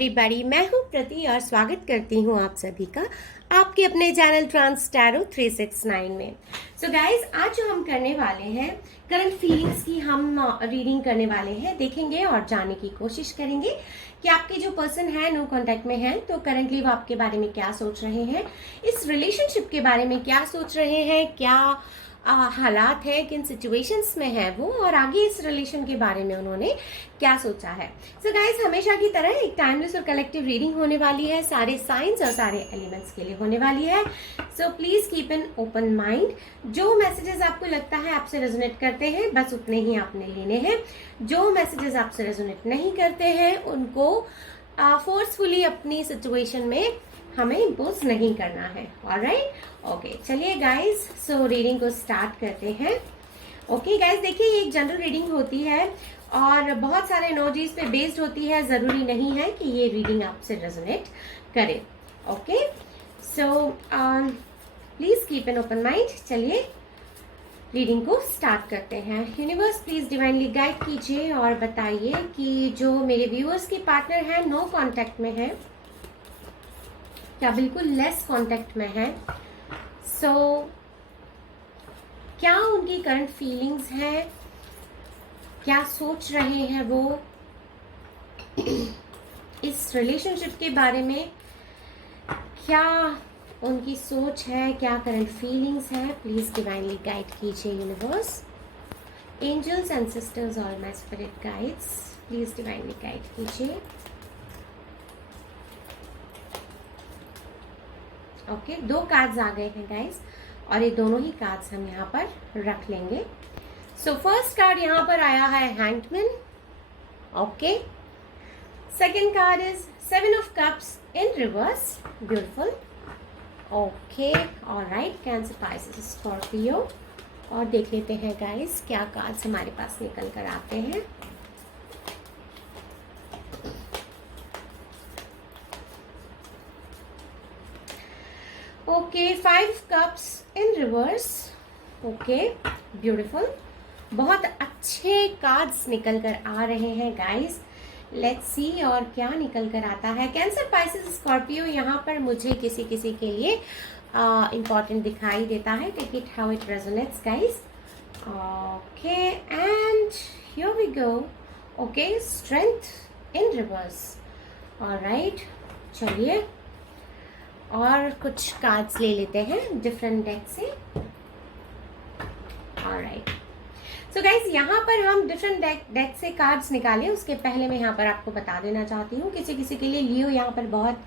Everybody, मैं हूं प्रति और स्वागत करती हूं आप सभी का आपके अपने चैनल ट्रांस टैरो 369 में। सो गाइज, आज जो हम करने वाले हैं करंट फीलिंग्स की हम रीडिंग करने वाले हैं, देखेंगे और जानने की कोशिश करेंगे कि आपके जो पर्सन है नो कांटेक्ट में है तो करंटली वो आपके बारे में क्या सोच रहे हैं, इस रिलेशनशिप के बारे में क्या सोच रहे हैं, क्या हालात है, किन सिचुएशंस में है वो, और आगे इस रिलेशन के बारे में उन्होंने क्या सोचा है। सो गाइस, हमेशा की तरह एक टाइमलेस और कलेक्टिव रीडिंग होने वाली है, सारे साइंस और सारे एलिमेंट्स के लिए होने वाली है। So please keep an open mind. जो मैसेजेस आपको लगता है आपसे रेजोनेट करते हैं बस उतने ही आपने लेने हैं। जो मैसेजेस आपसे रेजोनेट नहीं करते हैं उनको फोर्सफुली अपनी सिचुएशन में हमें इम्पोज नहीं करना है। ऑलराइट, ओके, चलिए गाइस, सो रीडिंग को स्टार्ट करते हैं। ओके गाइस, देखिए ये एक जनरल रीडिंग होती है और बहुत सारे एनर्जीज पे बेस्ड होती है, जरूरी नहीं है कि ये रीडिंग आपसे रेजोनेट करे। Okay, so please keep an open mind. चलिए रीडिंग को स्टार्ट करते हैं। यूनिवर्स प्लीज डिवाइनली गाइड कीजिए और बताइए कि जो मेरे व्यूअर्स के पार्टनर हैं नो कांटेक्ट में है क्या बिल्कुल लेस कांटेक्ट में है। सो क्या उनकी करंट फीलिंग्स हैं, क्या सोच रहे हैं वो इस रिलेशनशिप के बारे में, क्या उनकी सोच है, क्या करंट फीलिंग्स है। प्लीज डिवाइनली गाइड कीजिए यूनिवर्स, एंजल्स एंड सिस्टर्स और my spirit guides, please divinely guide कीजिए। ओके, दो कार्ड्स आ गए हैं गाइस और ये दोनों ही कार्ड्स हम यहाँ पर रख लेंगे। सो फर्स्ट कार्ड यहाँ पर आया है hangman. Okay, second card is 7 of cups in reverse, beautiful. Okay, alright, cancer, Pisces, Scorpio, और देख लेते हैं गाइस क्या कार्ड्स हमारे पास निकल कर आते हैं। ओके, 5 कप्स इन रिवर्स। ओके, ब्यूटीफुल, बहुत अच्छे कार्ड्स निकल कर आ रहे हैं गाइस। लेट्स सी और क्या निकल कर आता है। कैंसर, पाइसेस, स्कॉर्पियो यहाँ पर मुझे किसी किसी के लिए इम्पॉर्टेंट दिखाई देता है। Take it how it resonates guys. Okay, and here we go. Okay, strength in reverse. Alright, चलिए और कुछ कार्ड्स ले लेते हैं डिफरेंट डेक से। ऑलराइट, सो गाइज, यहाँ पर हम डिफरेंट डेक से कार्ड्स निकाले उसके पहले मैं यहाँ पर आपको बता देना चाहती हूँ किसी किसी के लिए लियो यहाँ पर बहुत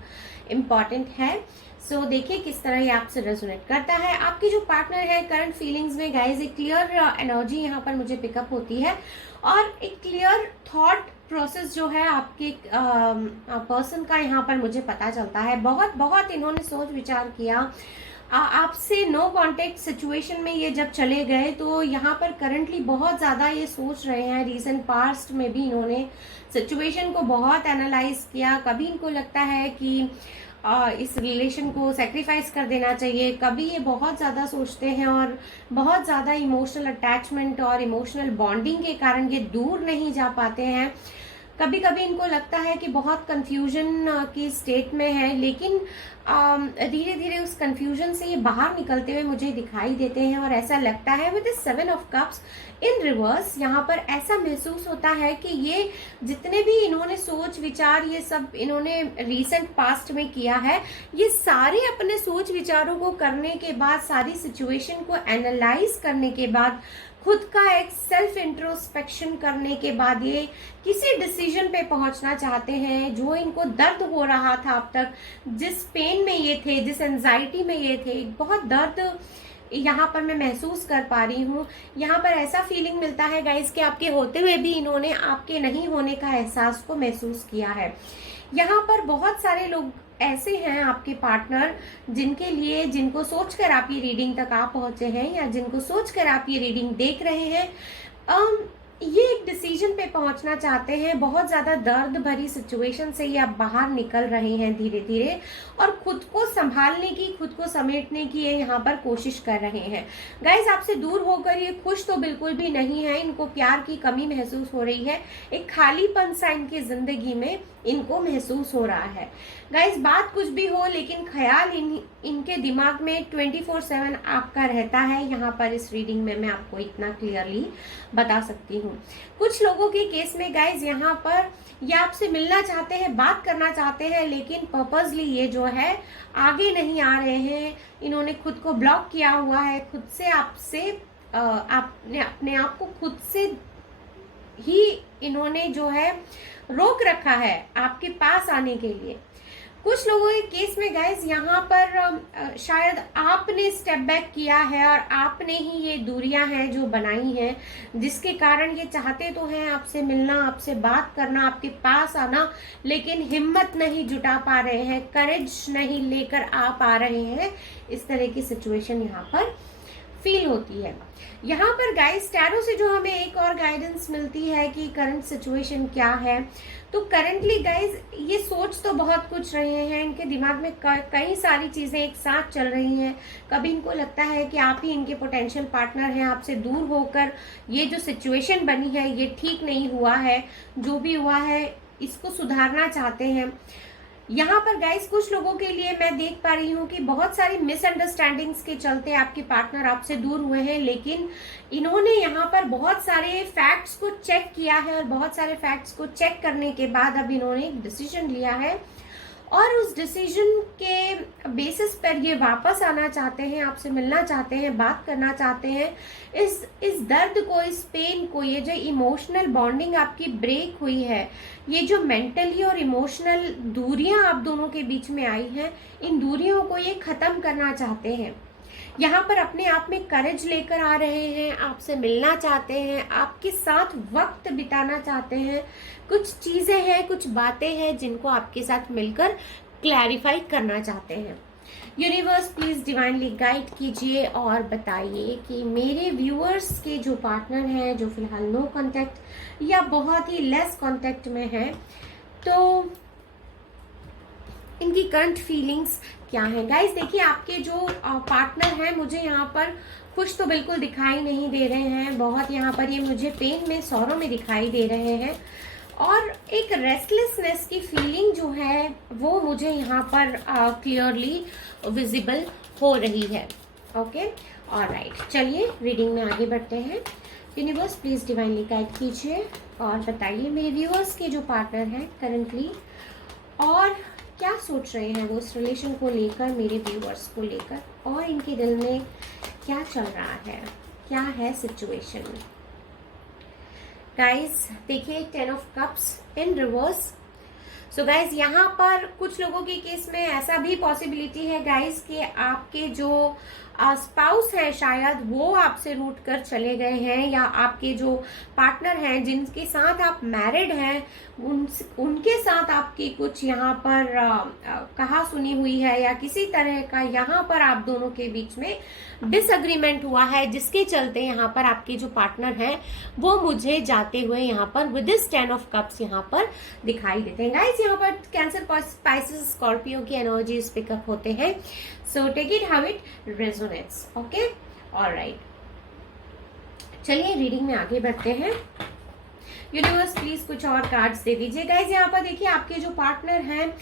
इम्पॉर्टेंट है। सो देखिए किस तरह ये आपसे रेजोनेट करता है। आपकी जो पार्टनर है करंट फीलिंग्स में गाइज एक क्लियर एनर्जी यहाँ पर मुझे पिकअप होती है और एक क्लियर थॉट प्रोसेस जो है आपके पर्सन का यहाँ पर मुझे पता चलता है। बहुत बहुत इन्होंने सोच विचार किया आपसे नो कांटेक्ट सिचुएशन में ये जब चले गए तो यहाँ पर करंटली बहुत ज़्यादा ये सोच रहे हैं। रीसेंट पास्ट में भी इन्होंने सिचुएशन को बहुत एनालाइज किया। कभी इनको लगता है कि इस रिलेशन को सेक्रीफाइस कर देना चाहिए, कभी ये बहुत ज़्यादा सोचते हैं और बहुत ज़्यादा इमोशनल अटैचमेंट और इमोशनल बॉन्डिंग के कारण ये दूर नहीं जा पाते हैं। कभी कभी इनको लगता है कि बहुत कंफ्यूजन की स्टेट में है, लेकिन धीरे धीरे उस कंफ्यूजन से ये बाहर निकलते हुए मुझे दिखाई देते हैं और ऐसा लगता है with 7 of cups in reverse यहाँ पर ऐसा महसूस होता है कि ये जितने भी इन्होंने सोच विचार ये सब इन्होंने रीसेंट पास्ट में किया है, ये सारे अपने सोच विचारों को करने के बाद, सारी सिचुएशन को एनालाइज करने के बाद, खुद का एक सेल्फ इंट्रोस्पेक्शन करने के बाद ये किसी डिसीजन पे पहुंचना चाहते हैं। जो इनको दर्द हो रहा था अब तक, जिस पेन में ये थे, जिस एंजाइटी में ये थे, बहुत दर्द यहाँ पर मैं महसूस कर पा रही हूँ। यहाँ पर ऐसा फीलिंग मिलता है गाइस कि आपके होते हुए भी इन्होंने आपके नहीं होने का एहसास को महसूस किया है। यहाँ पर बहुत सारे लोग ऐसे हैं आपके पार्टनर जिनके लिए, जिनको सोचकर आप ये रीडिंग तक आ पहुंचे हैं या जिनको सोचकर आप ये रीडिंग देख रहे हैं। ये एक डिसीजन पे पहुंचना चाहते हैं। बहुत ज्यादा दर्द भरी सिचुएशन से ये अब बाहर निकल रहे हैं धीरे धीरे, और खुद को संभालने की, खुद को समेटने की ये यहाँ पर कोशिश कर रहे हैं। गाइस, आपसे दूर होकर ये खुश तो बिल्कुल भी नहीं है। इनको प्यार की कमी महसूस हो रही है, एक खालीपन सा इनकी जिंदगी में इनको महसूस हो रहा है। गाइस, बात कुछ भी हो, लेकिन ख्याल इनके दिमाग में 24/7 आपका रहता है। यहाँ पर इस रीडिंग में मैं आपको इतना क्लियरली बता सकती हूँ। कुछ लोगों के केस में गाइस यहाँ पर ये आपसे मिलना चाहते हैं, बात करना चाहते हैं, लेकिन पर्पसली ये जो है आगे नहीं आ रहे हैं। इन्होंने खुद को ब्लॉक किया हुआ है, खुद से आपसे आपने अपने आप को खुद से ही इन्होंने जो है रोक रखा है आपके पास आने के लिए। कुछ लोगों के केस में गाइस यहाँ पर शायद आपने स्टेप बैक किया है और आपने ही ये दूरियां हैं जो बनाई हैं, जिसके कारण ये चाहते तो हैं आपसे मिलना, आपसे बात करना, आपके पास आना, लेकिन हिम्मत नहीं जुटा पा रहे हैं, करेज नहीं लेकर आ पा रहे हैं। इस तरह की सिचुएशन यहाँ पर फील होती है। यहाँ पर गाइस टैरो से जो हमें एक और गाइडेंस मिलती है कि करंट सिचुएशन क्या है, तो करंटली गाइस ये सोच तो बहुत कुछ रहे हैं, इनके दिमाग में कई सारी चीजें एक साथ चल रही हैं। कभी इनको लगता है कि आप ही इनके पोटेंशियल पार्टनर हैं, आपसे दूर होकर ये जो सिचुएशन बनी है ये ठीक नहीं हुआ है, जो भी हुआ है इसको सुधारना चाहते हैं। यहाँ पर गाइस कुछ लोगों के लिए मैं देख पा रही हूँ कि बहुत सारी मिसअंडरस्टैंडिंग्स के चलते आपके पार्टनर आपसे दूर हुए हैं, लेकिन इन्होंने यहाँ पर बहुत सारे फैक्ट्स को चेक किया है, और बहुत सारे फैक्ट्स को चेक करने के बाद अब इन्होंने एक डिसीजन लिया है, और उस डिसीजन के बेसिस पर ये वापस आना चाहते हैं, आपसे मिलना चाहते हैं, बात करना चाहते हैं। इस दर्द को, इस पेन को, ये जो इमोशनल बॉन्डिंग आपकी ब्रेक हुई है, ये जो मेंटली और इमोशनल दूरियां आप दोनों के बीच में आई हैं, इन दूरियों को ये खत्म करना चाहते हैं। यहाँ पर अपने आप में करेज लेकर आ रहे हैं, आपसे मिलना चाहते हैं, आपके साथ वक्त बिताना चाहते हैं। कुछ चीजें हैं, कुछ बातें हैं जिनको आपके साथ मिलकर क्लैरिफाई करना चाहते हैं। यूनिवर्स प्लीज डिवाइनली गाइड कीजिए और बताइए कि मेरे व्यूअर्स के जो पार्टनर हैं, जो फिलहाल नो कांटेक्ट या बहुत ही लेस कांटेक्ट में हैं, तो इनकी करंट फीलिंग्स क्या है। गाइस देखिए, आपके जो पार्टनर हैं मुझे यहाँ पर खुश तो बिल्कुल दिखाई नहीं दे रहे हैं। बहुत यहाँ पर ये मुझे पेन में, सौरों में दिखाई दे रहे हैं, और एक रेस्टलेसनेस की फीलिंग जो है वो मुझे यहाँ पर क्लियरली विजिबल हो रही है। ओके, ऑलराइट, चलिए रीडिंग में आगे बढ़ते हैं। यूनिवर्स प्लीज डिवाइनली गाइड कीजिए और बताइए मेरे व्यूअर्स के जो पार्टनर हैं करंटली, और क्या सोच रहे हैं वो इस रिलेशन को लेकर, मेरे व्यूअर्स को लेकर, और इनके दिल में क्या चल रहा है, क्या है सिचुएशन। गाइस देखिए, 10 of cups in reverse. So guys यहाँ पर कुछ लोगों के केस में ऐसा भी पॉसिबिलिटी है गाइस कि आपके जो स्पाउस है शायद वो आपसे रूठ कर चले गए हैं, या आपके जो पार्टनर हैं जिनके साथ आप मैरिड हैं उनके साथ आपकी कुछ यहाँ पर कहा सुनी हुई है, या किसी तरह का यहाँ पर आप दोनों के बीच में डिसएग्रीमेंट हुआ है, जिसके चलते यहाँ पर आपके जो पार्टनर हैं वो मुझे जाते हुए यहाँ पर विद दिस 10 ऑफ कप्स यहाँ पर दिखाई देते हैं। गाइस यहाँ पर कैंसर, स्पाइसेस, स्कॉर्पियो की एनर्जीज पिकअप होते हैं। So take it how it resonates. Okay, alright, चलिए रीडिंग में आगे बढ़ते हैं। यूनिवर्स प्लीज कुछ और कार्ड्स दे दीजिए। गाइस यहाँ पर देखिए, आपके जो पार्टनर हैं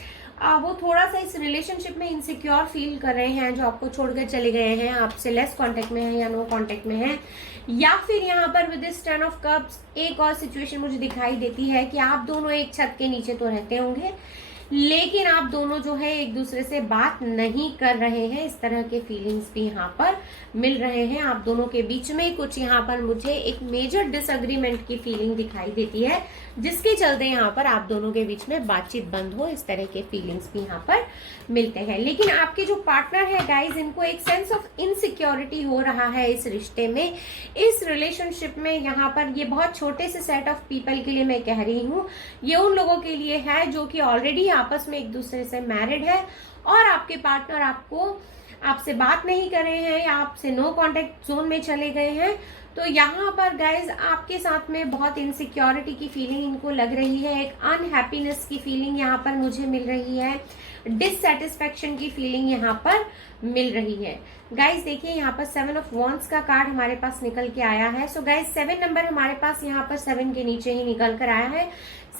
वो थोड़ा सा इस रिलेशनशिप में इनसिक्योर फील कर रहे हैं, जो आपको छोड़कर चले गए हैं, आपसे लेस कांटेक्ट में हैं या नो कांटेक्ट में हैं, या फिर यहाँ पर विद दिस 10 ऑफ कप्स एक और सिचुएशन मुझे दिखाई देती है कि आप दोनों एक छत के नीचे तो रहते होंगे, लेकिन आप दोनों जो है एक दूसरे से बात नहीं कर रहे हैं। इस तरह के फीलिंग्स भी यहाँ पर मिल रहे हैं। आप दोनों के बीच में कुछ यहाँ पर मुझे एक मेजर डिसएग्रीमेंट की फीलिंग दिखाई देती है, जिसके चलते यहाँ पर आप दोनों के बीच में बातचीत बंद हो, इस तरह के फीलिंग्स भी यहाँ पर मिलते हैं। लेकिन आपके जो पार्टनर है गाइज, इनको एक सेंस ऑफ इनसिक्योरिटी हो रहा है इस रिश्ते में, इस रिलेशनशिप में। यहाँ पर ये बहुत छोटे से सेट ऑफ पीपल के लिए मैं कह रही हूँ, ये उन लोगों के लिए है जो कि ऑलरेडी आपस में एक दूसरे से मैरिड है, और आपके पार्टनर आपको आपसे बात नहीं कर रहे हैं या आपसे नो कांटेक्ट जोन में चले गए हैं, तो यहाँ पर गाइज आपके साथ में बहुत इनसिक्योरिटी की फीलिंग इनको लग रही है, एक अनहैप्पीनेस की फीलिंग यहाँ पर मुझे मिल रही है, डिससेटिस्फेक्शन की फीलिंग यहाँ पर मिल रही है। गाइज देखिए यहाँ पर 7 ऑफ वॉन्ड्स का कार्ड हमारे पास निकल के आया है। सो गाइज 7 नंबर हमारे पास यहाँ पर 7 के नीचे ही निकल कर आया है।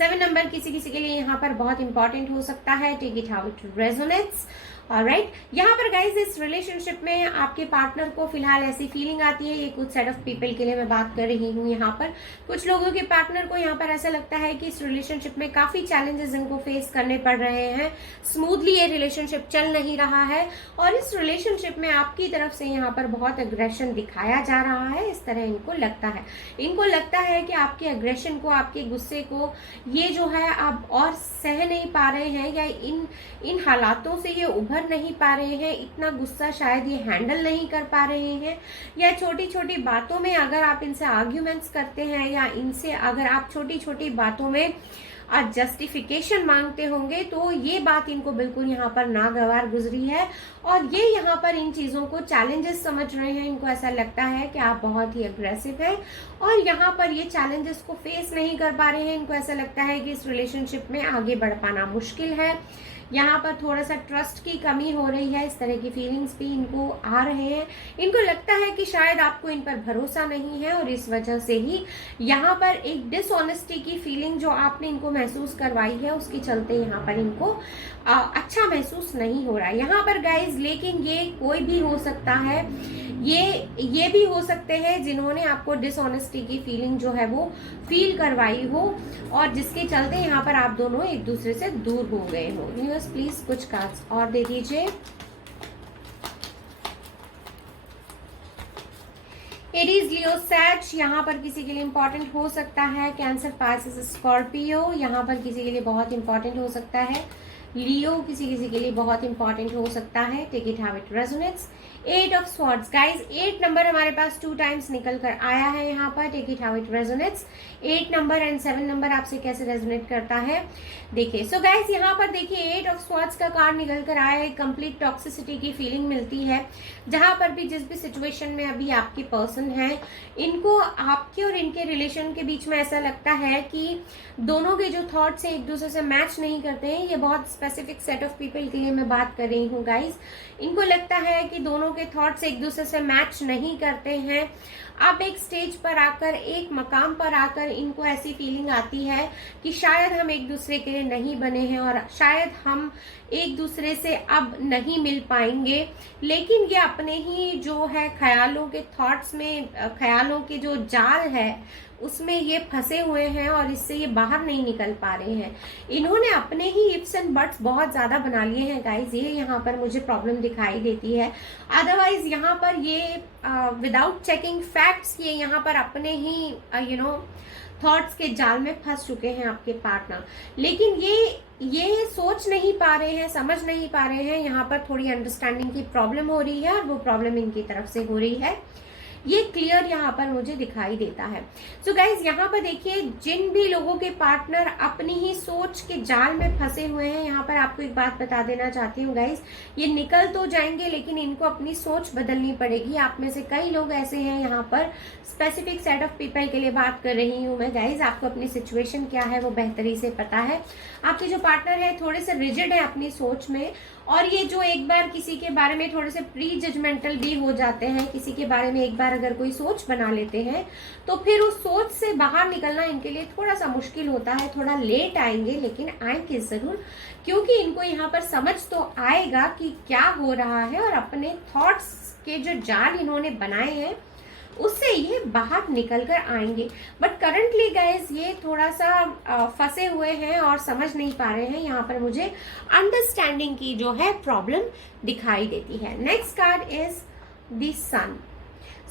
7 नंबर किसी किसी के लिए यहाँ पर बहुत इंपॉर्टेंट हो सकता है। Take it how it resonates. Alright, यहाँ पर गाइज इस रिलेशनशिप में आपके पार्टनर को फिलहाल ऐसी फीलिंग आती है, ये कुछ सेट ऑफ पीपल के लिए मैं बात कर रही हूँ। यहाँ पर कुछ लोगों के पार्टनर को यहाँ पर ऐसा लगता है कि इस रिलेशनशिप में काफी चैलेंजेस इनको फेस करने पड़ रहे हैं, स्मूथली ये रिलेशनशिप चल नहीं रहा है और इस रिलेशनशिप में आपकी तरफ से यहाँ पर बहुत अग्रेशन दिखाया जा रहा है, इस तरह इनको लगता है। इनको लगता है कि आपके अग्रेशन को, आपके गुस्से को ये जो है आप और सह नहीं पा रहे हैं या इन हालातों से ये उभर नहीं पा रहे हैं, इतना गुस्सा शायद ये हैंडल नहीं कर पा रहे हैं, या छोटी छोटी बातों में अगर आप इनसे आर्ग्यूमेंट्स करते हैं या इनसे अगर आप छोटी छोटी बातों में जस्टिफिकेशन मांगते होंगे तो ये बात इनको बिल्कुल यहाँ पर नागवार गुजरी है और ये यहाँ पर इन चीजों को चैलेंजेस समझ रहे हैं। इनको ऐसा लगता है कि आप बहुत ही अग्रेसिव हैं और यहाँ पर ये चैलेंजेस को फेस नहीं कर पा रहे हैं। इनको ऐसा लगता है कि इस रिलेशनशिप में आगे बढ़ पाना मुश्किल है, यहाँ पर थोड़ा सा ट्रस्ट की कमी हो रही है, इस तरह की फीलिंग्स भी इनको आ रहे हैं। इनको लगता है कि शायद आपको इन पर भरोसा नहीं है और इस वजह से ही यहाँ पर एक डिसऑनेस्टी की फीलिंग जो आपने इनको महसूस करवाई है उसके चलते यहाँ पर इनको अच्छा महसूस नहीं हो रहा है यहाँ पर गाइज। लेकिन ये कोई भी हो सकता है, ये भी हो सकते हैं जिन्होंने आपको डिसऑनेस्टी की फीलिंग जो है वो फील करवाई हो और जिसके चलते यहाँ पर आप दोनों एक दूसरे से दूर हो गए हो। यूनिवर्स प्लीज कुछ कार्ड्स और दे दीजिए। एरीज, लियो, सैज यहाँ पर किसी के लिए इंपॉर्टेंट हो सकता है। कैंसर, पाइसेस, स्कॉर्पियो यहाँ पर किसी के लिए बहुत इंपॉर्टेंट हो सकता है। लियो किसी किसी के लिए बहुत इंपॉर्टेंट हो सकता है। Take it how it resonates. 8 of swords guys 8 number हमारे पास 2 टाइम्स निकल कर आया है यहाँ पर। Take it how it resonates. 8 number and 7 number आपसे कैसे रेजोनेट करता है देखिए। सो गाइज यहाँ पर देखिए 8 ऑफ स्वॉर्ड्स का कार्ड निकल कर आया है। कंप्लीट टॉक्सिसिटी की फीलिंग मिलती है जहां पर भी जिस भी सिचुएशन में अभी आपके पर्सन है, इनको आपके और इनके रिलेशन के बीच में ऐसा लगता है कि दोनों के जो थॉट्स है एक दूसरे से मैच नहीं करते हैं। ये बहुत स्पेसिफिक सेट ऑफ पीपल के लिए मैं बात कर रही हूँ गाइज। इनको लगता है कि दोनों के थॉट्स एक दूसरे से मैच नहीं करते हैं। अब एक स्टेज पर आकर, एक मकाम पर आकर इनको ऐसी फीलिंग आती है कि शायद हम एक दूसरे के लिए नहीं बने हैं और शायद हम एक दूसरे से अब नहीं मिल पाएंगे। लेकिन ये अपने ही जो है ख्यालों के थॉट्स में, ख्यालों के जो जाल है उसमें ये फंसे हुए हैं और इससे ये बाहर नहीं निकल पा रहे हैं। इन्होंने अपने ही इफ्स एंड बट्स बहुत ज्यादा बना लिए हैं गाइज, ये यहाँ पर मुझे प्रॉब्लम दिखाई देती है। अदरवाइज यहाँ पर ये विदाउट चेकिंग फैक्ट्स ये यहाँ पर अपने ही थॉट्स के जाल में फंस चुके हैं आपके पार्टनर। लेकिन ये सोच नहीं पा रहे हैं, समझ नहीं पा रहे हैं। यहाँ पर थोड़ी अंडरस्टैंडिंग की प्रॉब्लम हो रही है और वो प्रॉब्लम इनकी तरफ से हो रही है, ये क्लियर यहाँ पर मुझे दिखाई देता है। सो गाइज यहाँ पर देखिए जिन भी लोगों के पार्टनर अपनी ही सोच के जाल में फंसे हुए हैं, यहाँ पर आपको एक बात बता देना चाहती हूँ गाइज, ये निकल तो जाएंगे लेकिन इनको अपनी सोच बदलनी पड़ेगी। आप में से कई लोग ऐसे हैं, यहाँ पर स्पेसिफिक सेट ऑफ पीपल के लिए बात कर रही हूँ मैं गाइज। आपको अपनी सिचुएशन क्या है वो बेहतरी से पता है। आपके जो पार्टनर है थोड़े से रिजिड है अपनी सोच में और ये जो एक बार किसी के बारे में थोड़े से प्री जजमेंटल भी हो जाते हैं, किसी के बारे में एक बार अगर कोई सोच बना लेते हैं तो फिर उस सोच से बाहर निकलना इनके लिए थोड़ा सा मुश्किल होता है। थोड़ा लेट आएंगे लेकिन आएंगे जरूर, क्योंकि इनको यहाँ पर समझ तो आएगा कि क्या हो रहा है और अपने थॉट्स के जो जाल इन्होंने बनाए हैं उससे ये बाहर निकल कर आएंगे। बट करंटली गाइज ये थोड़ा सा फंसे हुए हैं और समझ नहीं पा रहे हैं। यहाँ पर मुझे अंडरस्टैंडिंग की जो है प्रॉब्लम दिखाई देती है। Next card is the sun.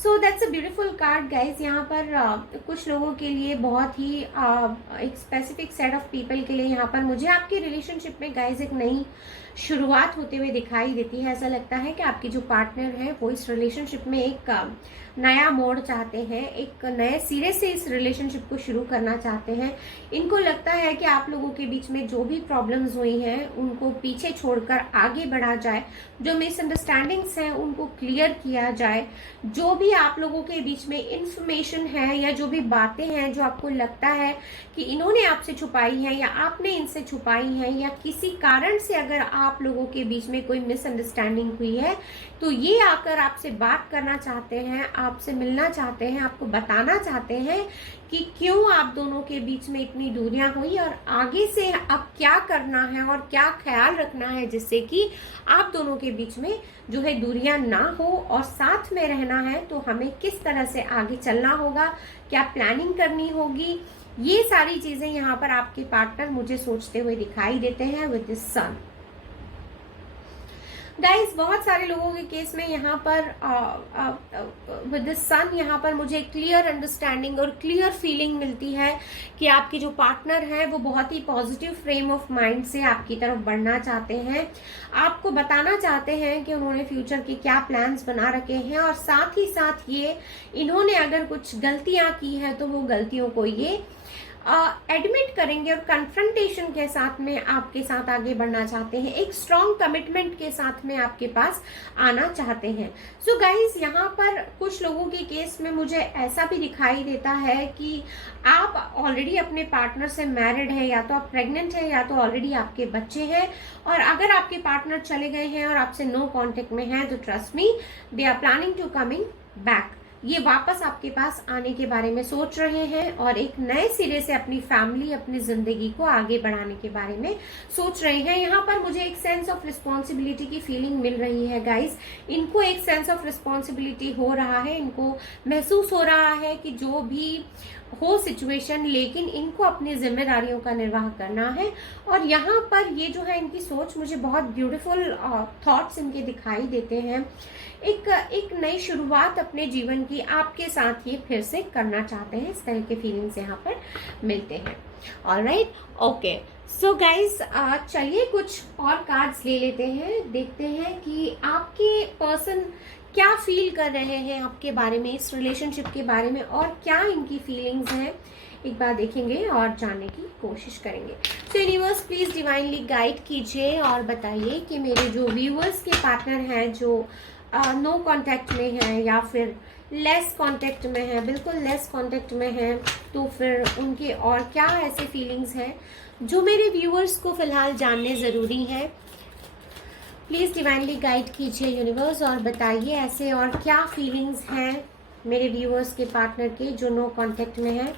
So that's a beautiful card guys. यहाँ पर कुछ लोगों के लिए बहुत ही एक स्पेसिफिक सेट ऑफ पीपल के लिए यहाँ पर मुझे आपके रिलेशनशिप में गाइज एक नई शुरुआत होते हुए दिखाई देती है। ऐसा लगता है कि आपकी जो पार्टनर है वो इस रिलेशनशिप में एक नया मोड़ चाहते हैं, एक नए सिरे से इस रिलेशनशिप को शुरू करना चाहते हैं। इनको लगता है कि आप लोगों के बीच में जो भी प्रॉब्लम्स हुई हैं उनको पीछे छोड़कर आगे बढ़ा जाए, जो मिसअंडरस्टैंडिंग्स हैं उनको क्लियर किया जाए, जो भी आप लोगों के बीच में इंफॉर्मेशन है या जो भी बातें हैं जो आपको लगता है कि इन्होंने आपसे छुपाई है या आपने इनसे छुपाई है, या किसी कारण से अगर आप लोगों के बीच में कोई मिसअंडरस्टैंडिंग हुई है तो ये आकर आपसे बात करना चाहते हैं, आपसे मिलना चाहते हैं, आपको बताना चाहते हैं कि क्यों आप दोनों के बीच में इतनी दूरियां हुई और आगे से अब क्या करना है और क्या ख्याल रखना है जिससे कि आप दोनों के बीच में जो है दूरियां ना हो और साथ में रहना है तो हमें किस तरह से आगे चलना होगा, क्या प्लानिंग करनी होगी। ये सारी चीजें यहाँ पर आपके पार्टनर मुझे सोचते हुए दिखाई देते हैं विद दिस सन। गाइस बहुत सारे लोगों के केस में यहाँ पर विद दिस सन यहाँ पर मुझे क्लियर अंडरस्टैंडिंग और क्लियर फीलिंग मिलती है कि आपके जो पार्टनर है वो बहुत ही पॉजिटिव फ्रेम ऑफ माइंड से आपकी तरफ बढ़ना चाहते हैं, आपको बताना चाहते हैं कि उन्होंने फ्यूचर के क्या प्लान्स बना रखे हैं और साथ ही साथ ये इन्होंने अगर कुछ गलतियां की है तो वो गलतियों को ये एडमिट करेंगे और कन्फ्रंटेशन के साथ में आपके साथ आगे बढ़ना चाहते हैं, एक स्ट्रॉन्ग कमिटमेंट के साथ में आपके पास आना चाहते हैं। सो गाइज यहाँ पर कुछ लोगों के केस में मुझे ऐसा भी दिखाई देता है कि आप ऑलरेडी अपने पार्टनर से मैरिड है, या तो आप प्रेग्नेंट है या तो ऑलरेडी आपके बच्चे हैं, और अगर आपके पार्टनर चले गए हैं और आपसे नो कॉन्टेक्ट में है तो trust me they are planning to coming back. ये वापस आपके पास आने के बारे में सोच रहे हैं और एक नए सिरे से अपनी फैमिली, अपनी जिंदगी को आगे बढ़ाने के बारे में सोच रहे हैं। यहाँ पर मुझे एक सेंस ऑफ रिस्पॉन्सिबिलिटी की फीलिंग मिल रही है गाइस। इनको एक सेंस ऑफ रिस्पॉन्सिबिलिटी हो रहा है, इनको महसूस हो रहा है कि जो भी हो सिचुएशन, लेकिन इनको अपनी जिम्मेदारियों का निर्वाह करना है। और यहाँ पर ये जो है इनकी सोच, मुझे बहुत ब्यूटीफुल थॉट्स इनके दिखाई देते हैं। एक नई शुरुआत अपने जीवन की आपके साथ ये फिर से करना चाहते हैं, इस तरह के फीलिंग्स यहाँ पर मिलते हैं। ऑलराइट, ओके, सो गाइज चलिए कुछ और कार्ड्स ले लेते हैं, देखते हैं कि आपके पर्सन क्या फील कर रहे हैं आपके बारे में, इस रिलेशनशिप के बारे में, और क्या इनकी फीलिंग्स हैं एक बार देखेंगे और जानने की कोशिश करेंगे। सो यूनिवर्स प्लीज डिवाइनली गाइड कीजिए और बताइए कि मेरे जो व्यूअर्स के पार्टनर हैं जो नो कांटेक्ट में है या फिर लेस कांटेक्ट में है, बिल्कुल लेस कांटेक्ट में है, तो फिर उनके और क्या ऐसे फीलिंग्स हैं जो मेरे व्यूअर्स को फिलहाल जानने ज़रूरी है। प्लीज़ डिवाइनली गाइड कीजिए यूनिवर्स और बताइए ऐसे और क्या फीलिंग्स हैं मेरे व्यूअर्स के पार्टनर के जो नो कांटेक्ट में है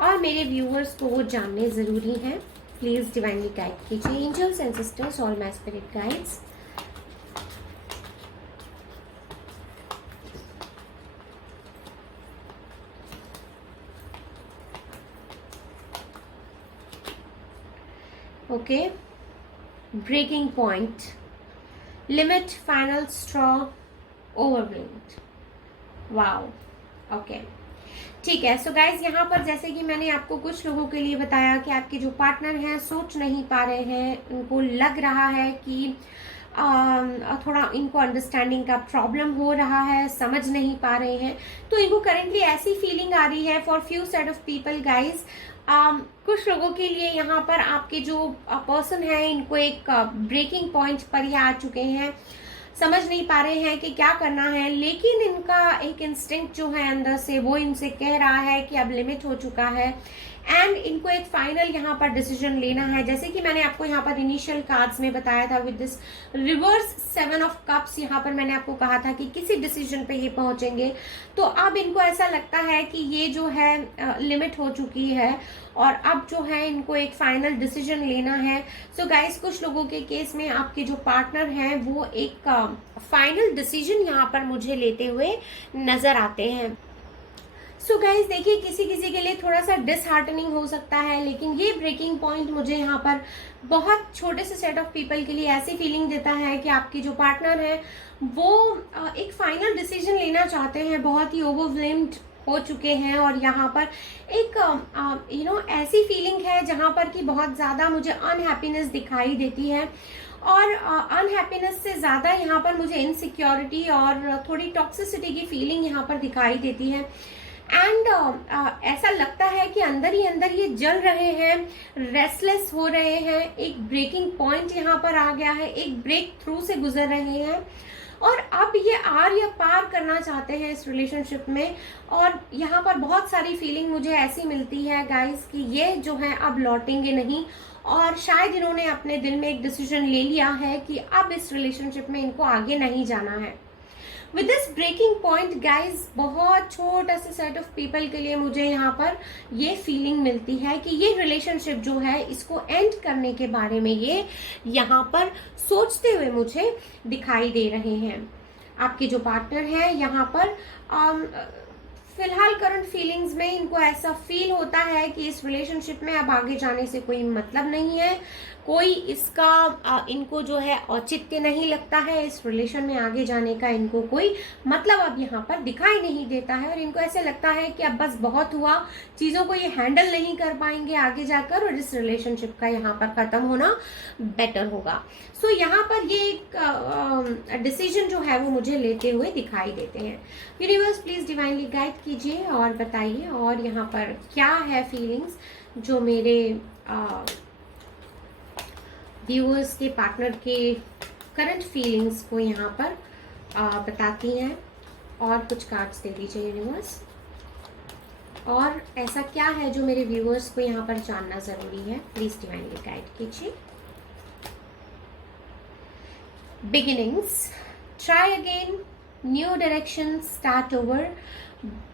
और मेरे व्यूअर्स को वो जानने ज़रूरी हैं। प्लीज़ डिवाइनली गाइड कीजिए angels and sisters, all my spirit guides. Okay, breaking point, limit, final straw, overwhelmed. Wow, okay, ठीक है। सो गाइज यहाँ पर जैसे कि मैंने आपको कुछ लोगों के लिए बताया कि आपके जो पार्टनर हैं सोच नहीं पा रहे हैं, उनको लग रहा है कि थोड़ा इनको अंडरस्टैंडिंग का प्रॉब्लम हो रहा है, समझ नहीं पा रहे हैं, तो इनको करेंटली ऐसी फीलिंग आ रही है for few set of people guys. कुछ लोगों के लिए यहाँ पर आपके जो पर्सन है इनको एक ब्रेकिंग पॉइंट पर ही आ चुके हैं, समझ नहीं पा रहे हैं कि क्या करना है, लेकिन इनका एक इंस्टिंक्ट जो है अंदर से वो इनसे कह रहा है कि अब लिमिट हो चुका है एंड इनको एक फाइनल यहाँ पर डिसीजन लेना है। जैसे कि मैंने आपको यहाँ पर इनिशियल कार्ड्स में बताया था with this reverse 7 of cups, यहाँ पर मैंने आपको कहा था कि किसी डिसीजन पे ये पहुंचेंगे। तो अब इनको ऐसा लगता है कि ये जो है लिमिट हो चुकी है और अब जो है इनको एक फाइनल डिसीजन लेना है। सो गाइस कुछ लोगों के केस में आपके जो पार्टनर हैं वो एक फाइनल डिसीजन यहाँ पर मुझे लेते हुए नजर आते हैं। सो गाइज देखिए, किसी किसी के लिए थोड़ा सा डिसहार्टनिंग हो सकता है, लेकिन ये ब्रेकिंग पॉइंट मुझे यहाँ पर बहुत छोटे से सेट ऑफ पीपल के लिए ऐसी फीलिंग देता है कि आपकी जो पार्टनर है वो एक फाइनल डिसीजन लेना चाहते हैं, बहुत ही ओवरवेल्म्ड हो चुके हैं और यहाँ पर एक ऐसी फीलिंग है जहाँ पर कि बहुत ज़्यादा मुझे अनहैप्पीनेस दिखाई देती है और अनहैप्पीनेस से ज़्यादा यहाँ पर मुझे इनसिक्योरिटी और थोड़ी टॉक्सिसिटी की फीलिंग यहाँ पर दिखाई देती है। एंड ऐसा लगता है कि अंदर ही अंदर ये जल रहे हैं, रेस्टलेस हो रहे हैं, एक ब्रेकिंग पॉइंट यहाँ पर आ गया है, एक ब्रेक थ्रू से गुजर रहे हैं और अब ये आर या पार करना चाहते हैं इस रिलेशनशिप में। और यहाँ पर बहुत सारी फीलिंग मुझे ऐसी मिलती है गाइस कि ये जो है अब लौटेंगे नहीं और शायद इन्होंने अपने दिल में एक डिसीजन ले लिया है कि अब इस रिलेशनशिप में इनको आगे नहीं जाना है। With this breaking point guys, बहुत छोटा सा सेट ऑफ पीपल के लिए मुझे यहाँ पर ये फीलिंग मिलती है कि ये रिलेशनशिप जो है इसको एंड करने के बारे में ये यहाँ पर सोचते हुए मुझे दिखाई दे रहे हैं। आपके जो पार्टनर है यहाँ पर फिलहाल करंट फीलिंग्स में इनको ऐसा फील होता है कि इस रिलेशनशिप में अब आगे जाने से कोई मतलब नहीं है, कोई इसका इनको जो है औचित्य नहीं लगता है, इस रिलेशन में आगे जाने का इनको कोई मतलब अब यहाँ पर दिखाई नहीं देता है और इनको ऐसे लगता है कि अब बस बहुत हुआ, चीज़ों को ये हैंडल नहीं कर पाएंगे आगे जाकर और इस रिलेशनशिप का यहाँ पर ख़त्म होना बेटर होगा। सो यहाँ पर ये एक डिसीजन जो है वो मुझे लेते हुए दिखाई देते हैं। यूनिवर्स प्लीज डिवाइनली गाइड कीजिए और बताइए और यहाँ पर क्या है फीलिंग्स जो मेरे व्यूअर्स के पार्टनर के करंट फीलिंग्स को यहाँ पर बताती हैं। और कुछ कार्ड्स दे दीजिए यूनिवर्स। और ऐसा क्या है जो मेरे व्यूअर्स को यहाँ पर जानना ज़रूरी है, प्लीज़ डिवाइनली गाइड कीजिए। Beginnings, try again, new direction, start over,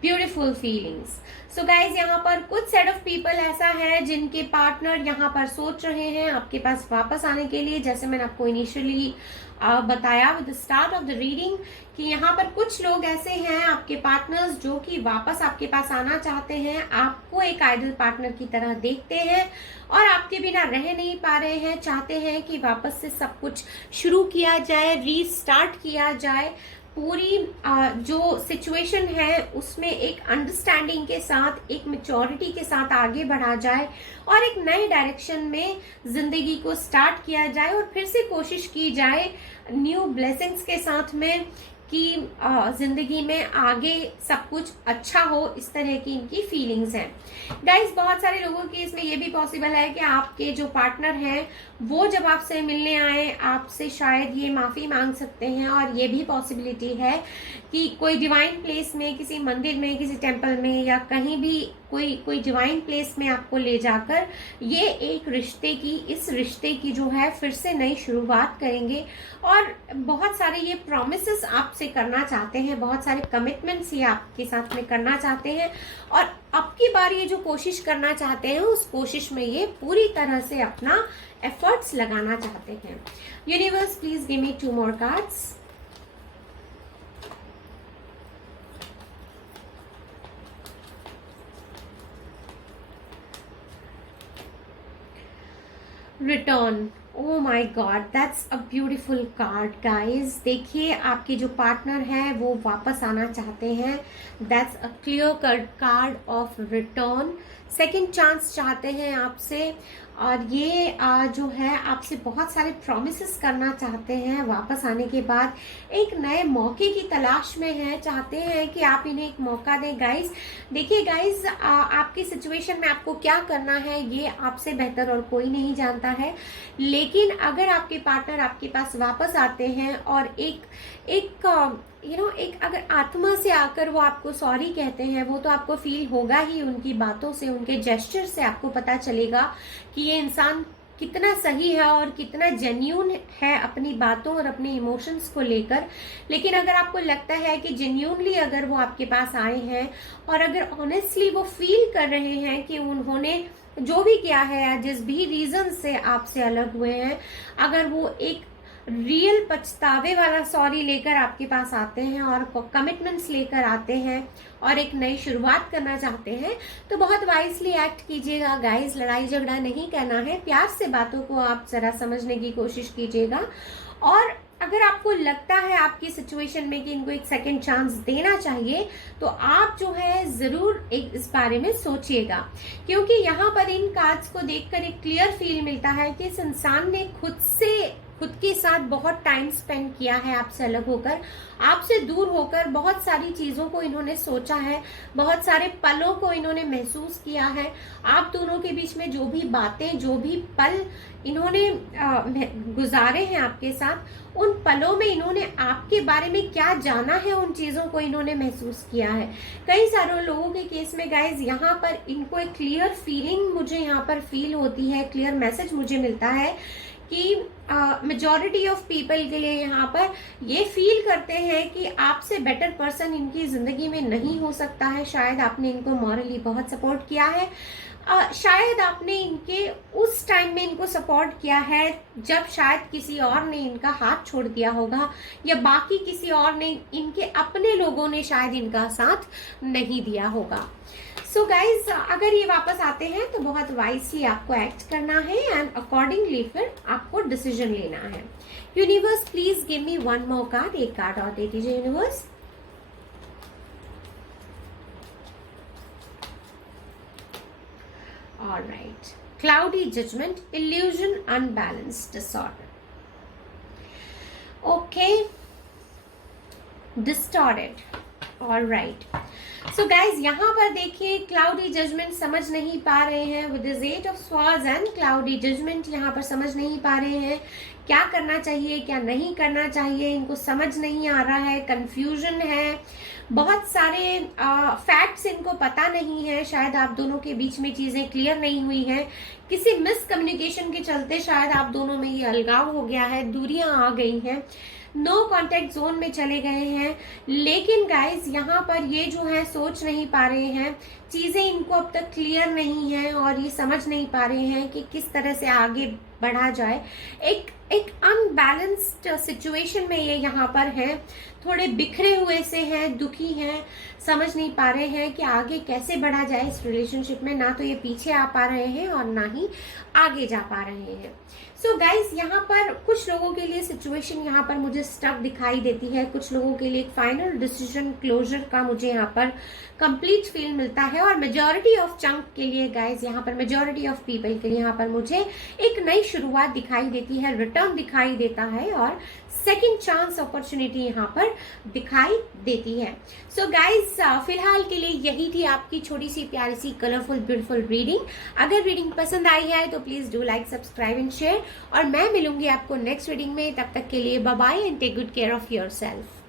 beautiful feelings. So guys, यहाँ पर कुछ सेट ऑफ पीपल ऐसा है जिनके पार्टनर यहाँ पर सोच रहे हैं आपके पास वापस आने के लिए, जैसे मैंने आपको इनिशियली बताया with the start of the reading कि यहाँ पर कुछ लोग ऐसे हैं आपके पार्टनर्स जो कि वापस आपके पास आना चाहते हैं, आपको एक आइडल पार्टनर की तरह देखते हैं और आपके बिना रह नहीं पा रहे हैं, चाहते हैं कि वापस से सब कुछ शुरू किया जाए, रीस्टार्ट किया जाए, पूरी जो सिचुएशन है उसमें एक अंडरस्टैंडिंग के साथ, एक मैच्योरिटी के साथ आगे बढ़ा जाए और एक नए डायरेक्शन में जिंदगी को स्टार्ट किया जाए और फिर से कोशिश की जाए न्यू ब्लेसिंग्स के साथ में कि जिंदगी में आगे सब कुछ अच्छा हो। इस तरह की इनकी फीलिंग्स हैं गाइस। बहुत सारे लोगों की इसमें ये भी पॉसिबल है कि आपके जो पार्टनर हैं वो जब आपसे मिलने आए आपसे शायद ये माफ़ी मांग सकते हैं और ये भी पॉसिबिलिटी है कि कोई डिवाइन प्लेस में, किसी मंदिर में, किसी टेम्पल में या कहीं भी कोई डिवाइन प्लेस में आपको ले जाकर ये एक रिश्ते की, इस रिश्ते की जो है फिर से नई शुरुआत करेंगे और बहुत सारे ये प्रॉमिसेस आपसे करना चाहते हैं, बहुत सारे कमिटमेंट्स ये आपके साथ में करना चाहते हैं और अब की बार ये जो कोशिश करना चाहते हैं उस कोशिश में ये पूरी तरह से अपना एफर्ट्स लगाना चाहते हैं। Universe please give me 2 more cards. Return, oh my god, that's a beautiful card guys. देखिए आपके जो पार्टनर है वो वापस आना चाहते हैं, that's a clear card of return. Second chance चाहते हैं आपसे और ये जो है आपसे बहुत सारे प्रॉमिसेस करना चाहते हैं वापस आने के बाद, एक नए मौके की तलाश में है, चाहते हैं कि आप इन्हें एक मौका दें गाइज। देखिए गाइज, आपकी सिचुएशन में आपको क्या करना है ये आपसे बेहतर और कोई नहीं जानता है, लेकिन अगर आपके पार्टनर आपके पास वापस आते हैं और एक अगर आत्मा से आकर वो आपको सॉरी कहते हैं, वो तो आपको फील होगा ही, उनकी बातों से, उनके जेस्चर से आपको पता चलेगा कि ये इंसान कितना सही है और कितना जेन्यून है अपनी बातों और अपने इमोशंस को लेकर। लेकिन अगर आपको लगता है कि जेन्यूनली अगर वो आपके पास आए हैं और अगर ऑनेस्टली वो फील कर रहे हैं कि उन्होंने जो भी किया है या जिस भी रीजन से आपसे अलग हुए हैं, अगर वो एक रियल पछतावे वाला सॉरी लेकर आपके पास आते हैं और कमिटमेंट्स लेकर आते हैं और एक नई शुरुआत करना चाहते हैं, तो बहुत वाइजली एक्ट कीजिएगा गाइस। लड़ाई झगड़ा नहीं करना है, प्यार से बातों को आप जरा समझने की कोशिश कीजिएगा। और अगर आपको लगता है आपकी सिचुएशन में कि इनको एक सेकंड चांस देना चाहिए, तो आप जो है जरूर इस बारे में सोचिएगा, क्योंकि यहाँ पर इन कार्ड्स को देखकर एक क्लियर फील मिलता है कि इस इंसान ने खुद खुद के साथ बहुत टाइम स्पेंड किया है, आपसे अलग होकर, आपसे दूर होकर बहुत सारी चीजों को इन्होंने सोचा है, बहुत सारे पलों को इन्होंने महसूस किया है। आप दोनों के बीच में जो भी बातें, जो भी पल इन्होंने गुजारे हैं आपके साथ, उन पलों में इन्होंने आपके बारे में क्या जाना है, उन चीजों को इन्होंने महसूस किया है। कई सारे लोगों के केस में गाइज यहाँ पर इनको एक क्लियर फीलिंग मुझे यहाँ पर फील होती है, क्लियर मैसेज मुझे मिलता है कि मेजॉरिटी ऑफ पीपल के लिए यहाँ पर ये फील करते हैं कि आपसे बेटर पर्सन इनकी जिंदगी में नहीं हो सकता है। शायद आपने इनको मॉरली बहुत सपोर्ट किया है, शायद आपने इनके उस टाइम में इनको सपोर्ट किया है जब शायद किसी और ने इनका हाथ छोड़ दिया होगा, या बाकी किसी और ने, इनके अपने लोगों ने शायद इनका साथ नहीं दिया होगा। सो गाइज, अगर ये वापस आते हैं तो बहुत वाइसली आपको एक्ट करना है एंड अकॉर्डिंगली फिर आपको डिसीजन लेना है। Universe please give me one more card, एक कार्ड और दे दीजिए universe. All right. Cloudy judgment, illusion, unbalanced disorder. Okay. Distorted. All right. So guys, यहाँ पर देखिए क्लाउडी जजमेंट समझ नहीं पा रहे हैं with this 8 of swords and cloudy judgement यहाँ पर समझ नहीं पा रहे हैं क्या करना चाहिए, क्या नहीं करना चाहिए, इनको समझ नहीं आ रहा है, कंफ्यूजन है, बहुत सारे फैक्ट्स इनको पता नहीं है, शायद आप दोनों के बीच में चीजें क्लियर नहीं हुई हैं, किसी मिसकम्युनिकेशन के चलते शायद आप दोनों में ये अलगाव हो गया है, दूरियां आ गई हैं, नो कांटेक्ट जोन में चले गए हैं। लेकिन गाइज यहाँ पर ये जो है सोच नहीं पा रहे हैं, चीजें इनको अब तक क्लियर नहीं है और ये समझ नहीं पा रहे हैं कि किस तरह से आगे बढ़ा जाए। एक अनबैलेंस्ड सिचुएशन में ये यहाँ पर है, थोड़े बिखरे हुए से हैं, दुखी हैं, समझ नहीं पा रहे हैं कि आगे कैसे बढ़ा जाए इस रिलेशनशिप में। ना तो ये पीछे आ पा रहे हैं और ना ही आगे जा पा रहे हैं। सो गाइज, यहाँ पर कुछ लोगों के लिए सिचुएशन यहाँ पर मुझे स्टक दिखाई देती है, कुछ लोगों के लिए एक फाइनल डिसीजन क्लोजर का मुझे यहाँ पर कंप्लीट फील मिलता है, और मेजॉरिटी ऑफ चंक के लिए गाइज, यहाँ पर मेजॉरिटी ऑफ पीपल के लिए यहाँ पर मुझे एक नई शुरुआत दिखाई देती है, रिटर्न दिखाई देता है और सेकंड चांस अपॉर्चुनिटी यहाँ पर दिखाई देती है। सो गाइज, फिलहाल के लिए यही थी आपकी छोटी सी प्यारी सी कलरफुल ब्यूटीफुल रीडिंग। अगर रीडिंग पसंद आई है तो please do like, subscribe and share, और मैं मिलूंगी आपको नेक्स्ट रीडिंग में। तब तक के लिए bye bye and take good care of yourself.